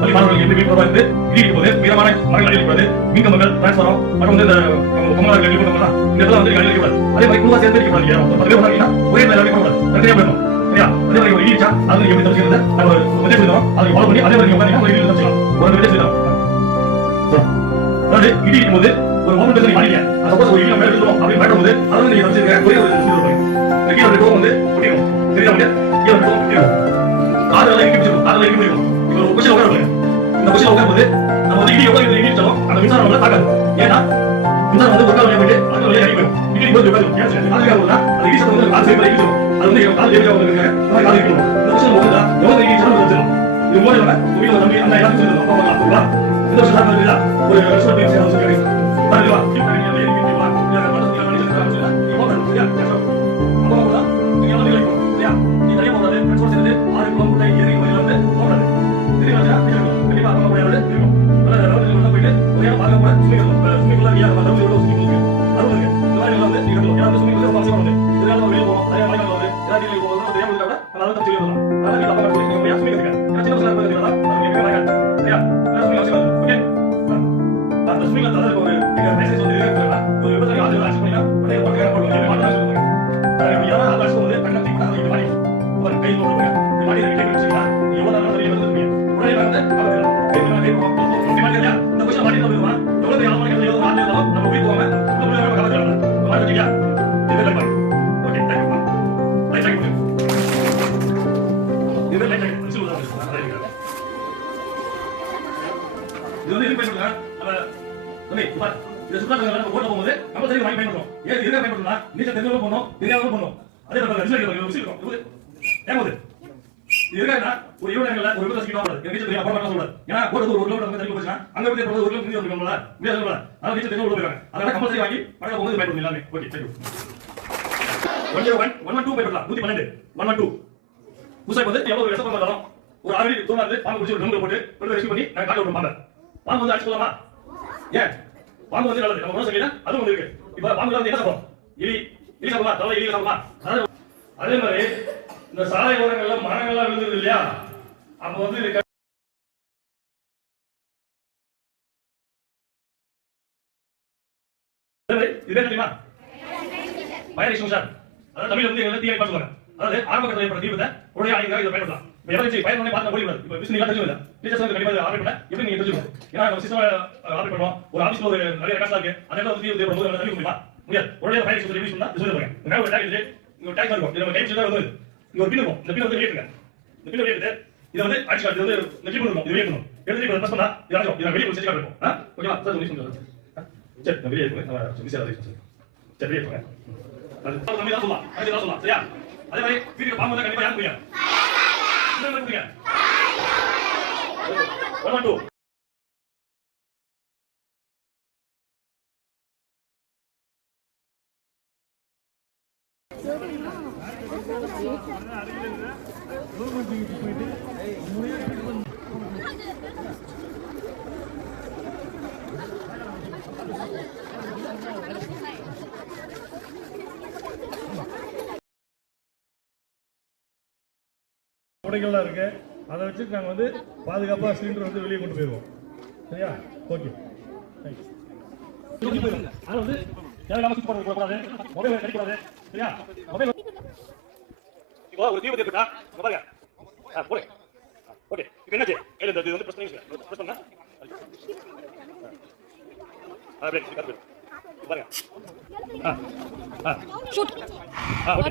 பள்ளி மாணவர்களுக்கு எப்படி விழிப்புணர்வாக இருந்து இடிக்கும் போது மீதமான மரங்கள் அழிக்கக்கூடாது, மின்கம்பங்கள், டிரான்ஸ்பாரம் மற்றும் வந்து இந்த கொமலார்கள் வெளிப்படுத்தலாம். இந்த இடத்துல வந்து அழிக்கக்கூடாது. அதே மாதிரி குழுவா சேர்ந்து இருக்கக்கூடாது. 10 பேர் வந்தாங்கன்னா ஒரே நேரம் அழிக்கக்கூடாது, தனியாக போயிடணும். சரியா? அதே மாதிரி ஒரு இடிச்சா அது எப்படி தப்பிச்சுக்கிறது நம்ம ஒரு மெத்தட் சொல்லுவோம். அதை ஃபாலோ பண்ணி அதே மாதிரி உட்காந்து ஒரு இடி தப்பிச்சுக்கலாம். ஒரு மெத்தட் சொல்லுவோம். அதாவது இடி இடிக்கும் போது ஒரு ஓபன் பேச மாட்டீங்க. சப்போஸ் ஒரு இடி நம்ம எடுத்துறோம் அப்படி மாட்டும்போது அதை வந்து நீங்க தப்பிச்சுக்க ஒரே ஒரு சொல்லுவாங்க. இந்த கீழ ஒரு டோம் வந்து ஒட்டிடும். சரியா? கீழ ஒரு டோம் ஒட்டிடும். காதல இடி பிடிச்சிடும். காதல இடி பிடிக்கும். இப்போ ஒரு பொசிஷன் உட்காருங்க. இந்த பொசிஷன் உட்காரும்போது நம்ம வந்து இடி உட்கார்ந்து இடி இடிச்சோம். அந்த மின்சாரம் நம்மள தாக்காது. ஏன்னா மின்சாரம் வந்து ஒரு கால் வழியா போயிட்டு அந்த வழியா இடி போயிடும். இடி போய் உட்காரும். ஏன் சார்? அதுக்காக வந்து அந்த இடி சத்தம் வந்து கால் சைடு இடிச்சிடும். அது வந்து கால் ஏரியா வந்து இருக்காங்க. அந்த கால் இடிக்கும். இந்த பொசிஷன் வந்து எவ்வளவு இடி இடிச்சாலும் வந்துரும். இது மூணு நம்ம வீட்ல நம்பி அந்த எல்லாரும் சொல்லுவோம். அப்பா அம்மா இந்த வருஷம் தான் இல்ல ஒரு ரெஸ்டாரன்ட் பேசி அவங்க சொல்றாங்க. பாருங்க இப்போ நீங்க வெளிய வீட்டுக்கு வா. இல்ல படத்துல பண்ணி சொல்றாங்க. நீ போங்க. சரியா? அப்பா அம்மா நீங்க வந்து இருக்கணும். சரியா? நீ தனியா போகாத. ஃப்ரெண்ட்ஸ் சேர்ந்து 6 கிலோமீட்டர் ஏறி வழியில வந்து போறாங்க. சரியா? கண்டிப்பா அம்மா கூட இருக்கணும். அதனால ரவுண்ட் உள்ள போயிட்டு ஒரே பாக்க கூட சுமிக்குள்ள வியா ரவுண்ட் உள்ள சுமிக்குள்ள அருளுங்க. இந்த மாதிரி வந்து நீங்க யாரும் சுமிக்குள்ள வாசிக்க வந்து இதனால வெளிய போறோம். அதே மாதிரி வந்து எல்லாரும் வெளிய போறோம். தெரியாம இருந்தா கூட நான் வந்து சொல்லி வரலாம். அதனால நீங்க அப்பா கூட நீங்க சுமிக்கு இருக்கீங்க. ஏன்னா சின்ன பசங்க இருக்காங்க. அது கேட்கறாங்க. சரியா? சுமிக்கு வாசிக்க. ஓகே? அந்த சுமிக்கு அந்த ஒரு மெசேஜ் வந்து இருக்குன்னா ஒரு விபத்துல ஆளு ஆக்சன் பண்ணினா உடனே போட்டுக்க போடுங்க. என்ன பண்ணா சொல்லுங்க. அது யாரா அந்த ஆக்சன் வந்து கண்ணை தூக்கி அது மாதிரி ஒரு கை போடுங்க. இந்த மாதிரி ரெடி பண்ணி வச்சீங்கன்னா எவ்வளவு நேரம் வெளிய வந்துருவீங்க. உடனே வந்து அவங்க கை போடுங்க. இந்த விஷயம் மாட்டி போடுமா? எவ்வளவு நேரம் ஆனாலும் எவ்வளவு ஆனாலும் நம்ம போய் போவாங்க. நம்ம போய் கலக்கலாம். மாட்டிக்கியா? இது லைக் பண்ணு. Okay, thank you. லைக் பண்ணு. இது லைக் பண்ணு. சொல்லுங்க. இது வந்து இது பேசுங்க. நம்ம தம்பி பாரு. இது சுத்தமா நம்ம ஓட போகும்போது நம்ம சரி வாங்கி பயன்படுறோம். ஏன் இதுக்கு பயன்படுறோம்னா நீச்சல் தெரிஞ்சவங்க பண்ணோம், தெரியாதவங்க பண்ணோம். அதே மாதிரி ரிசல்ட் இருக்கும். ஏன் இது இருக்கா ஒரு ஈவென்ட்ல ஒரு விபத்து சீக்கிரம் வரது. நீச்சல் தெரியாம போறவங்க சொல்றாங்க. ஏன்னா போறது ஒரு கிலோமீட்டர் வந்து தள்ளி போச்சுனா அங்க போய் போறது ஒரு கிலோமீட்டர் வந்து இருக்கணும்ல. முடியாதுல. அதனால நீச்சல் தெரிஞ்சவங்க உள்ள போறாங்க. அதனால கம்பல்சரி வாங்கி படகு போகும்போது பயன்படுத்தணும் எல்லாமே. Okay, thank you. 101 112 பயன்படுத்தலாம். 112 112 புதுசா வந்து எவ்வளவு விஷம் பண்ணலாம். ஒரு 6 அடி தூரம் இருந்து பாம்பு பிடிச்சி ஒரு ரூம்ல போட்டு ரெஸ்க்யூ பண்ணி நான் காட்ட விடுறோம். பாம்பு வந்து அடிச்சு போலாமா? ஏன் பாம்பு வந்து நல்லது. நம்ம மனசு சொல்லினா அது வந்து இருக்கு. இப்போ பாம்புல வந்து என்ன சாப்பிடும்? எலி சாப்பிடுமா? தலை எலி சாப்பிடுமா? அதே மாதிரி இந்த சாலை ஓரங்கள்ல மரங்கள்லாம் விழுந்துருது இல்லையா? அப்ப வந்து இது தெரியுமா? Fire extinguisher. அதாவது தமிழ்ல வந்து எங்க தீயை சொல்லுவாங்க. அதாவது ஆரம்ப கட்டத்தில் ஏற்பட்ட தீவிரத்தை உடனே ஆயுதமாக இதை பயன்படுத்தலாம். இப்போ எமர்ஜென்சி ஃபயர் பண்ணி பார்த்து ஓடிடுது. இப்போ பிசினஸ் நீங்க தெரிஞ்சுக்கல. டீச்சர்ஸ் வந்து கண்டிப்பா ஆர்டர் பண்ண எப்படி நீங்க தெரிஞ்சுக்கணும். ஏன்னா நம்ம சிஸ்டம் ஆர்டர் பண்ணுவோம். ஒரு ஆபீஸ்ல ஒரு நிறைய ரெக்கார்ட்ஸ் இருக்கு. அதனால வந்து தீவிர போது நம்ம தெரிஞ்சுக்க முடியுமா? முடியாது. உடனே ஃபயர் எக்ஸ்டிங்ஷர் ரிலீஸ் பண்ணா சொல்லுவாங்க. உங்க ஒரு டாக் இருக்கு. இங்க ஒரு டாக் இருக்கும். இது நம்ம டைம் செஞ்சா வந்து இங்க ஒரு பின் இருக்கும். இந்த பின் வந்து வெளியிடுங்க. இந்த பின் வெளியிட்டு இத வந்து அடிச்சு காட்டு. இது வந்து இந்த கிளிப் இருக்கும். இது வெளியிடணும். எடுத்து இப்ப பிரஸ் பண்ணா இது அடிக்கும். இத வெளிய செஞ்சு காட்டுறோம். ஓகேவா? சார் ரிலீஸ் பண்ணுங்க. சரி, நான் வெளிய இருக்கேன். நான் மிஸ் ஆகாதீங்க. சரி, வெளிய இருக்கேன். அது நம்ம தான் சொல்லலாம். அது தான் சொல்லலாம். சரியா? அதே மாதிரி வீட்டுக்கு பாம்பு வந்தா கண்டிப்பா யாருக்கு புரியும்? என்ன புரியுங்க? 1 2 உடைகள்லாம் இருக்கு. அதை வச்சு நாங்கள் வந்து பாதுகாப்பாக சிலிண்டர் வந்து வெளியே கொண்டு போயிடுவோம். சரியா? Okay, thanks. அது வந்து தேவையில்லாம சுத்தி போட கூடாது. மொபைல் கிடைக்கூடாது. சரியா? மொபைல் இப்போ ஒரு தீவிர ஏற்பட்டா பாருங்க. போடு. ஓகே, இப்போ என்னாச்சு? கையில இந்த இது வந்து பிரஸ் பண்ணா பிரேக் கரெக்ட். பாருங்க. ஷூட். ஓகே.